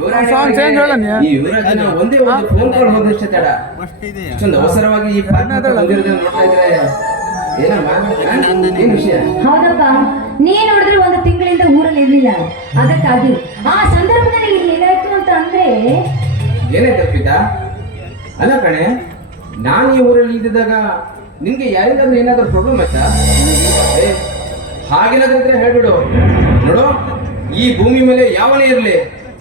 change ಹೇಳ ನೀ. ಈ ಯುವರಾಜನ ಒಂದೇ ಒಂದು ಫೋನ್ ಕಾಲ್ ಹೋದಷ್ಟೇ ತಡ. ಇಷ್ಟೊಂದು ಅವಸರವಾಗಿ ಈ ಪಾರ್ಟಿ ಬಂದಿರೋದನ್ನ ನೋಡ್ತಾ ಇದ್ರೆ ಏನಮ್ಮ? ಆ? ಏನ್ ವಿಷಯ? ಹೌದಪ್ಪ ನೀ ನೋಡಿದ್ರೆ ಒಂದು ತಿಂಗಳಿಂದ ಊರಲ್ಲಿ ಇರ್ಲಿಲ್ಲ. ಅದಕ್ಕಾಗಿ. ಆ ಸಂದರ್ಭದಲ್ಲಿ ಇಲ್ಲಿ ಏನಾಯ್ತು ಅಂತ ಅಂದ್ರೆ ಏನೇ ತಪ್ಪಿತ ಅಲ್ಲ ಕಣೆ ನಾನು ಈ ಊರಲ್ಲಿ ಇದ್ದಿದ್ದಾಗ ನಿನ್ಗೆ ಯಾರಿಂದಾದ್ರೂ ಏನಾದ್ರೂ ಪ್ರಾಬ್ಲಮ್ ಆಯ್ತಾ? ಏ, ಹಾಗೇನಾದ್ರೂ ಇದ್ರೆ ಹೇಳ್ಬಿಡು. ನೋಡು ಈ ಭೂಮಿ ಮೇಲೆ ಯಾವನೇ ಇರ್ಲಿ.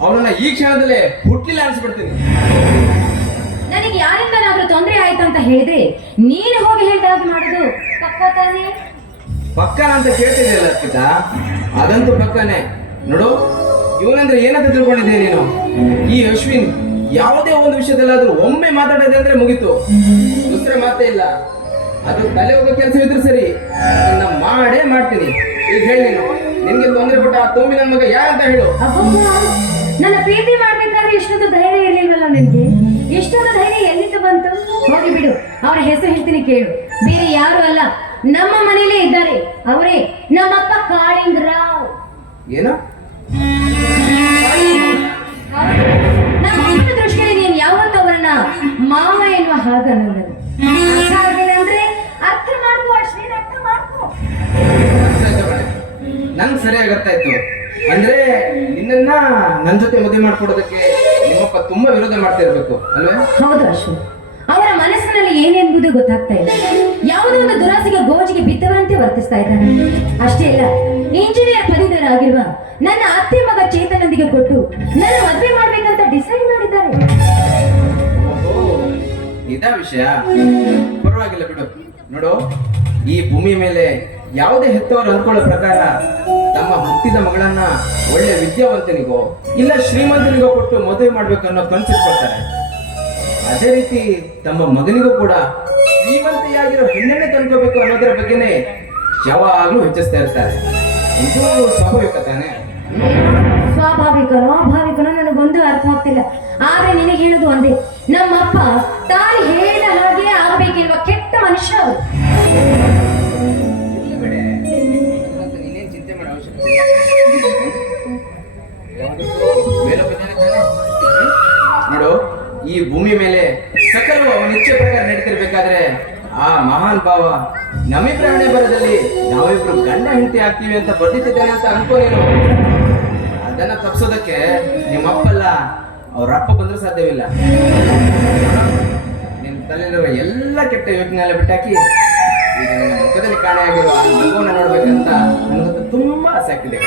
ಅವನನ್ನ ಈ ಕ್ಷಣದಲ್ಲೇ ಹುಟ್ಲಿಲ್ಲ ಅನ್ಸ್ಬಿಡ್ತೀನಿ. ನನಗೆ ಯಾರಿಂದನಾದ್ರೂ ತೊಂದರೆ ಆಯ್ತು ಅಂತ ಹೇಳಿದ್ರೆ ನೀನು ಹೋಗಿ ಹೇಳ್ದಾಗ ಮಾಡುದು ಪಕ್ಕ ತಾನೇ? ಪಕ್ಕ ಅಂತ ಕೇಳ್ತಿದ್ಯಲ್ಲ ಅರ್ಪಿತ ಅದಂತೂ ಪಕ್ಕನೇ. ನೋಡು ಇವನಂದ್ರೆ ಏನಂತ ತಿಳ್ಕೊಂಡಿದ್ದೆ ನೀನು? ಈ ಅಶ್ವಿನ್ ಯಾವುದೇ ಒಂದು ವಿಷಯದಲ್ಲಾದ್ರೂ ಒಮ್ಮೆ ಮಾತಾಡೋದೆ ಅಂದ್ರೆ ಮುಗೀತು. ದುಸ್ರೆ ಮಾತೇ ಇಲ್ಲ. ಅದು ತಲೆ ಹೋಗೋ ಕೆಲಸ ಇದ್ರೆ ಸರಿ ಅದನ್ನ ಮಾಡೇ ಮಾಡ್ತೀನಿ. ಈಗ ಹೇಳಿ ನೀನು. ನಿನ್ಗೆ ತೊಂದರೆ ಕೊಟ್ಟ ಆ ನನ್ನ ಮಗ ಯಾರಂತ ಹೇಳು. ನನ್ನ ಪ್ರೀತಿ ಮಾಡ್ಬೇಕಾದ್ರೆ ಇಷ್ಟೊಂದು ಧೈರ್ಯ ಇರ್ಲಿಲ್ವಲ್ಲ ನಿನ್ಗೆ? ಇಷ್ಟೊಂದು ಧೈರ್ಯ ಎಲ್ಲಿಂದ ಬಂತು? ಹೋಗಿ ಬಿಡು. ಅವರ ಹೆಸರು ಹೇಳ್ತೀನಿ ಕೇಳು. ಬೇರೆ ಯಾರು ಅಲ್ಲ. ನಮ್ಮ ಮನೇಲೇ ಇದ್ದಾರೆ. ಅವರೇ ನಮ್ಮಪ್ಪ ಕಾಳಿಂಗರಾವ್. ಏನು? ನಮ್ಮ ಅಪ್ಪನ ದೃಷ್ಟಿಯಲ್ಲಿ ನೀನು ಯಾವತ್ತೂ ಅವರನ್ನ ಮಾವ ಎನ್ನುವ ಹಾಗನ್ನೋದು ಅರ್ಥ ಅಂದ್ರೆ ಅರ್ಥ ಮಾಡ್ಕೋ ಅಶ್ವಿನ್ ಅರ್ಥ ಮಾಡ್ಕೋ. ನಂಗೆ ಸರಿಯಾಗಿ ಅಂದ್ರೆ ನಿನ್ನನ್ನ ನನ್ ಜೊತೆ ಮದುವೆ ಮಾಡ್ಕೊಡೋದಕ್ಕೆ ನಿಮ್ಮಪ್ಪ ತುಂಬಾ ವಿರೋಧ ಮಾಡ್ತಾ ಇರ್ಬೇಕು ಅಲ್ವೇ? ಹೌದು ಅಶ್ವಿನ್ ಅವರ ಮನಸ್ಸಿನಲ್ಲಿ ಏನೆಂಬುದು ಗೊತ್ತಾಗ್ತಾ ಇಲ್ಲ. ಯಾವುದೋ ಒಂದು ದುರಾಸೆಗೆ ಗೋಜಿಗೆ ಬಿದ್ದವರಂತೆ ವರ್ತಿಸ್ತಾ ಇದ್ದಾನೆ. ಅಷ್ಟೇ ಅಲ್ಲ ಇಂಜಿನಿಯರ್ ಪದವೀಧರಾಗಿರುವ ನನ್ನ ಅತ್ತೆ ಮಗ ಚೇತನೊಂದಿಗೆ ಕೊಟ್ಟು ನನ್ನ ಮದುವೆ ಮಾಡ್ಬೇಕಂತ ಡಿಸೈಡ್ ಮಾಡಿದ್ದಾರೆ ಇದಾ ವಿಷಯ? ಪರವಾಗಿಲ್ಲ ಬಿಡು. ನೋಡು ಈ ಭೂಮಿ ಮೇಲೆ ಯಾವುದೇ ಹೆತ್ತವರು ಅಂದ್ಕೊಳ್ಳೋ ಪ್ರಕಾರ ತಮ್ಮ ಹುಟ್ಟಿದ ಮಗಳನ್ನ ಒಳ್ಳೆ ವಿದ್ಯಾವಂತನಿಗೋ ಇಲ್ಲ ಶ್ರೀಮಂತನಿಗೋ ಕೊಟ್ಟು ಮದುವೆ ಮಾಡ್ಬೇಕು ಅನ್ನೋ ಕನ್ಸೆಪ್ಟ್ ಕೊಡ್ತಾರೆ ಅದೇ ರೀತಿ ತಮ್ಮ ಮಗನಿಗೂ ಕೂಡ ಶ್ರೀಮಂತೆಯಾಗಿರೋ ಹೆಣ್ಣನ್ನೇ ತಂದ್ಕೋಬೇಕು ಅನ್ನೋದ್ರ ಬಗ್ಗೆನೇ ಯಾವಾಗ್ಲೂ ಹೆಚ್ಚಿಸ್ತಾ ಇರ್ತಾರೆ. ಇದು ಸ್ವಾಭಾವಿಕ ತಾನೆ? ಅಭಾವಿಕನೋ ನನಗೊಂದು ಅರ್ಥ ಆಗ್ತಿಲ್ಲ. ಆದ್ರೆ ನಿನಗೆ ಹೇಳೋದು ಒಂದೇ, ನಮ್ಮಪ್ಪ ತಾಯಿ ಹೇಳಿದ ಹಾಗೆ ಆಗ್ಬೇಕಿರುವ ಕೆಟ್ಟ ಮನುಷ್ಯ ಈ ಭೂಮಿ ಮೇಲೆ ಸಕಲವು ಅವನ ಇಚ್ಛೆ ಪ್ರಕಾರ ನಡೀತಿರ್ಬೇಕಾದ್ರೆ ಆ ಮಹಾನ್ ಭಾವ ನಮ್ಮಿಬ್ಬರ ಬರದಲ್ಲಿ ನಾವಿಬ್ರು ಗಂಡ ಹೆಂಡತಿ ಹಾಕ್ತೀವಿ ಅಂತ ಬರ್ದಿಟ್ಟಿದ್ದಾನೆ ಅಂತ ಅನ್ಕೋರೇನು ಅದನ್ನ ತಪ್ಸೋದಕ್ಕೆ ನಿಮ್ಮಪ್ಪಲ್ಲ ಅವ್ರ ಅಪ್ಪ ಬಂದ್ರೂ ಸಾಧ್ಯವಿಲ್ಲ. ನಿನ್ನ ತಲೆಯಲ್ಲಿರೋ ಎಲ್ಲ ಕೆಟ್ಟ ಯೋಚನೆ ಬಿಟ್ಟಾಕಿ ಮುಖದಲ್ಲಿ ಕಾಣೆಯಾಗಿರುವ ಮಗುವನ್ನ ನೋಡ್ಬೇಕಂತ ನನಗಂತೂ ತುಂಬಾ ಆಸೆ ಆಗ್ತಿದೆ.